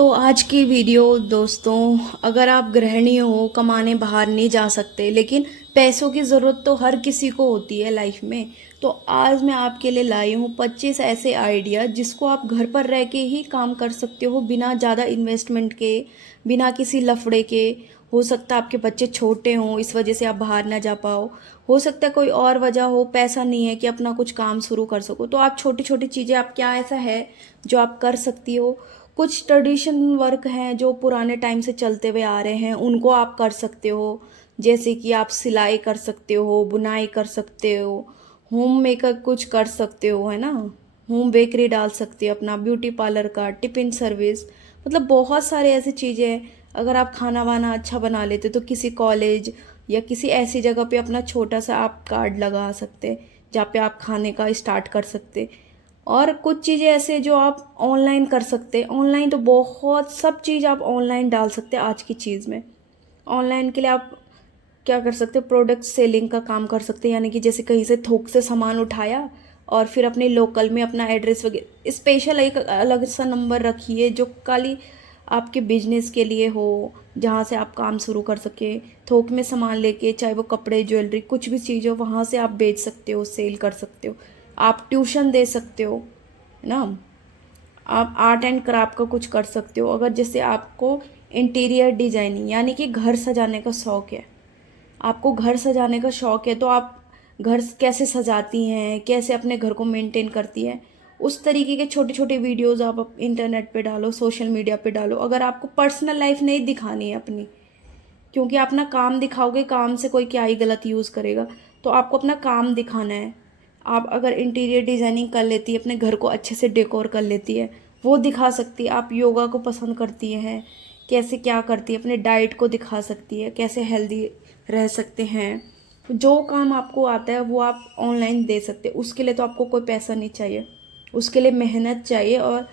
तो आज की वीडियो दोस्तों, अगर आप गृहिणी हो, कमाने बाहर नहीं जा सकते, लेकिन पैसों की ज़रूरत तो हर किसी को होती है लाइफ में। तो आज मैं आपके लिए लाई हूँ 25 ऐसे आइडिया जिसको आप घर पर रह के ही काम कर सकते हो, बिना ज़्यादा इन्वेस्टमेंट के, बिना किसी लफड़े के। हो सकता है आपके बच्चे छोटे हों, इस वजह से आप बाहर ना जा पाओ। हो सकता है कोई और वजह हो, पैसा नहीं है कि अपना कुछ काम शुरू कर सको। तो आप छोटी छोटी चीज़ें, आप क्या ऐसा है जो आप कर सकती हो। कुछ ट्रेडिशन वर्क हैं जो पुराने टाइम से चलते हुए आ रहे हैं, उनको आप कर सकते हो। जैसे कि आप सिलाई कर सकते हो, बुनाई कर सकते हो, होम मेकर कुछ कर सकते हो, है ना। होम बेकरी डाल सकते हो, अपना ब्यूटी पार्लर का, टिफिन सर्विस, मतलब बहुत सारे ऐसी चीज़ें हैं। अगर आप खाना वाना अच्छा बना लेते तो किसी कॉलेज या किसी ऐसी जगह पे अपना छोटा सा आप कार्ड लगा सकते, जहाँ पे आप खाने का स्टार्ट कर सकते। और कुछ चीज़ें ऐसे जो आप ऑनलाइन कर सकते। ऑनलाइन तो बहुत सब चीज़ आप ऑनलाइन डाल सकते हैं आज की चीज़ में। ऑनलाइन के लिए आप क्या कर सकते हो, प्रोडक्ट सेलिंग का काम कर सकते हैं। यानी कि जैसे कहीं से थोक से सामान उठाया और फिर अपने लोकल में अपना एड्रेस वगैरह स्पेशल एक अलग सा नंबर रखिए जो खाली आपके बिजनेस के लिए हो, जहाँ से आप काम शुरू कर सके। थोक में सामान लेके, चाहे वो कपड़े, ज्वेलरी, कुछ भी चीज़ हो, वहाँ से आप बेच सकते हो, सेल कर सकते हो। आप ट्यूशन दे सकते हो, है ना। आप आर्ट एंड क्राफ्ट का कुछ कर सकते हो। अगर जैसे आपको इंटीरियर डिजाइनिंग यानी कि घर सजाने का शौक है, आपको घर सजाने का शौक है, तो आप घर कैसे सजाती हैं, कैसे अपने घर को मेंटेन करती हैं, उस तरीके के छोटे छोटे वीडियोस आप इंटरनेट पे डालो, सोशल मीडिया पे डालो। अगर आपको पर्सनल लाइफ नहीं दिखानी है अपनी, क्योंकि आप अपना काम दिखाओगे, काम से कोई क्या ही गलत यूज़ करेगा। तो आपको अपना काम दिखाना है। आप अगर इंटीरियर डिज़ाइनिंग कर लेती है, अपने घर को अच्छे से डेकोर कर लेती है, वो दिखा सकती है। आप योगा को पसंद करती हैं, कैसे क्या करती है, अपने डाइट को दिखा सकती है, कैसे हेल्दी रह सकते हैं। जो काम आपको आता है वो आप ऑनलाइन दे सकते हैं। उसके लिए तो आपको कोई पैसा नहीं चाहिए, उसके लिए मेहनत चाहिए और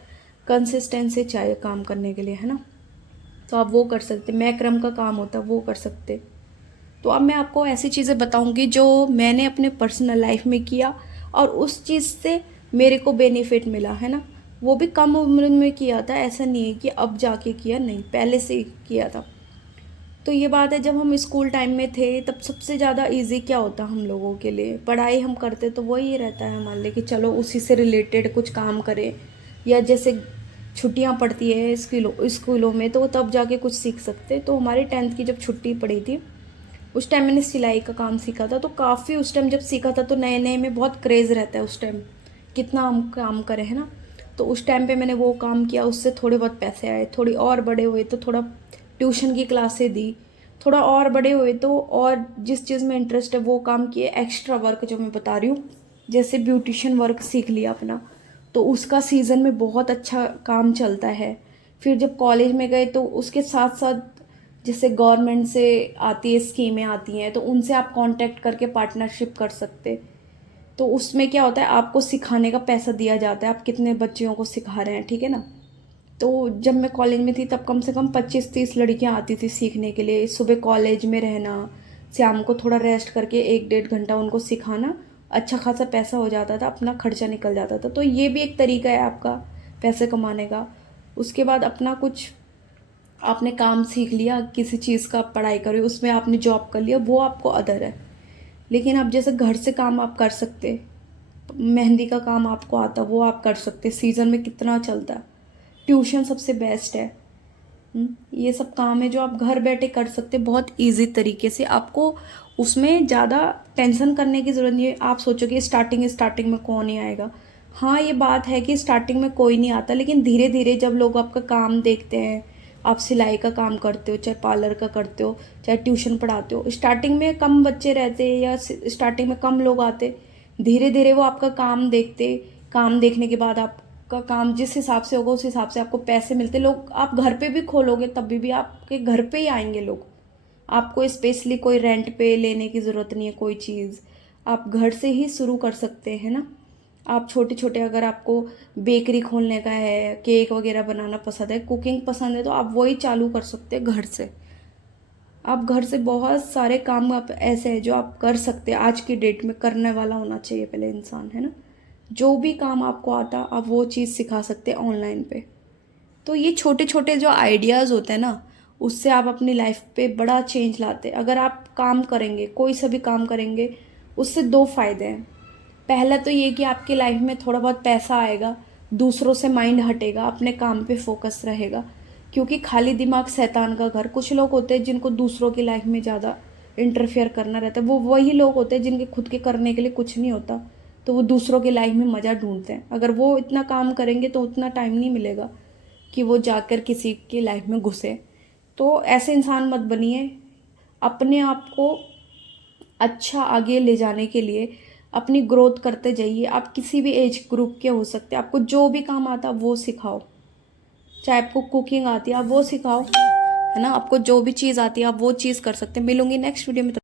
कंसिस्टेंसी चाहिए काम करने के लिए, है ना। तो आप वो कर सकते, मैक्रम का काम होता है वो कर सकते। तो अब मैं आपको ऐसी चीज़ें बताऊंगी जो मैंने अपने पर्सनल लाइफ में किया और उस चीज़ से मेरे को बेनिफिट मिला, है ना। वो भी कम उम्र में किया था, ऐसा नहीं है कि अब जाके किया, नहीं, पहले से ही किया था। तो ये बात है, जब हम स्कूल टाइम में थे तब सबसे ज़्यादा इजी क्या होता हम लोगों के लिए, पढ़ाई हम करते तो वही रहता है हमारे लिए कि चलो उसी से रिलेटेड कुछ काम करें। या जैसे छुट्टियां पड़ती है स्कूलों स्कूलों में, तो तब जाके कुछ सीख सकते। तो हमारी 10th की जब छुट्टी पड़ी थी, उस टाइम मैंने सिलाई का काम सीखा था। तो काफ़ी उस टाइम जब सीखा था तो नए नए में बहुत क्रेज़ रहता है उस टाइम, कितना हम काम करें, है ना। तो उस टाइम पे मैंने वो काम किया, उससे थोड़े बहुत पैसे आए। थोड़ी और बड़े हुए तो थोड़ा ट्यूशन की क्लासें दी। थोड़ा और बड़े हुए तो और जिस चीज़ में इंटरेस्ट है वो काम किए। एक्स्ट्रा वर्क जो मैं बता रही हूँ, जैसे ब्यूटिशियन वर्क सीख लिया अपना, तो उसका सीज़न में बहुत अच्छा काम चलता है। फिर जब कॉलेज में गए तो उसके साथ साथ जैसे गवर्नमेंट से आती है, स्कीमें आती हैं, तो उनसे आप कांटेक्ट करके पार्टनरशिप कर सकते। तो उसमें क्या होता है, आपको सिखाने का पैसा दिया जाता है, आप कितने बच्चियों को सिखा रहे हैं, ठीक है ना। तो जब मैं कॉलेज में थी तब कम से कम 25-30 लड़कियां आती थी सीखने के लिए। सुबह कॉलेज में रहना, शाम को थोड़ा रेस्ट करके 1-1.5 घंटा उनको सिखाना, अच्छा खासा पैसा हो जाता था, अपना खर्चा निकल जाता था। तो ये भी एक तरीका है आपका पैसे कमाने का। उसके बाद अपना कुछ आपने काम सीख लिया, किसी चीज़ का पढ़ाई करी, उसमें आपने जॉब कर लिया, वो आपको अदर है। लेकिन अब जैसे घर से काम आप कर सकते, मेहंदी का काम आपको आता, वो आप कर सकते, सीज़न में कितना चलता है। ट्यूशन सबसे बेस्ट है। ये सब काम है जो आप घर बैठे कर सकते, बहुत इजी तरीके से। आपको उसमें ज़्यादा टेंशन करने की ज़रूरत नहीं है। आप सोचोगे स्टार्टिंग स्टार्टिंग में कौन ही आएगा। हाँ, ये बात है कि स्टार्टिंग में कोई नहीं आता, लेकिन धीरे धीरे जब लोग आपका काम देखते हैं, आप सिलाई का काम करते हो, चाहे पार्लर का करते हो, चाहे ट्यूशन पढ़ाते हो, स्टार्टिंग में कम बच्चे रहते या स्टार्टिंग में कम लोग आते, धीरे धीरे वो आपका काम देखते। काम देखने के बाद आपका काम जिस हिसाब से होगा उस हिसाब से आपको पैसे मिलते। लोग, आप घर पे भी खोलोगे तब भी आपके घर पे ही आएंगे लोग। आपको स्पेशली कोई रेंट पे लेने की ज़रूरत नहीं है कोई चीज़। आप घर से ही शुरू कर सकते हैं ना। आप छोटे छोटे, अगर आपको बेकरी खोलने का है, केक वगैरह बनाना पसंद है, कुकिंग पसंद है, तो आप वही चालू कर सकते हैं घर से। आप घर से बहुत सारे काम आप ऐसे हैं जो आप कर सकते हैं। आज की डेट में करने वाला होना चाहिए पहले इंसान, है ना। जो भी काम आपको आता आप वो चीज़ सिखा सकते हैं ऑनलाइन पे। तो ये छोटे छोटे जो आइडियाज़ होते हैं ना, उससे आप अपनी लाइफ पे बड़ा चेंज लाते हैं। अगर आप काम करेंगे, कोई सा भी काम करेंगे, उससे दो फायदे हैं। पहला तो ये कि आपकी लाइफ में थोड़ा बहुत पैसा आएगा, दूसरों से माइंड हटेगा, अपने काम पे फोकस रहेगा, क्योंकि खाली दिमाग शैतान का घर। कुछ लोग होते हैं जिनको दूसरों की लाइफ में ज़्यादा इंटरफेयर करना रहता है, वो वही लोग होते हैं जिनके खुद के करने के लिए कुछ नहीं होता, तो वो दूसरों की लाइफ में मज़ा ढूंढते हैं। अगर वो इतना काम करेंगे तो उतना टाइम नहीं मिलेगा कि वो जाकर किसी की लाइफ में घुसे। तो ऐसे इंसान मत बनिए। अपने आप को अच्छा आगे ले जाने के लिए अपनी ग्रोथ करते जाइए। आप किसी भी एज ग्रुप के हो सकते हैं, आपको जो भी काम आता है वो सिखाओ। चाहे आपको कुकिंग आती है आप वो सिखाओ, है ना। आपको जो भी चीज़ आती है आप वो चीज़ कर सकते हैं। मिलूंगी नेक्स्ट वीडियो में।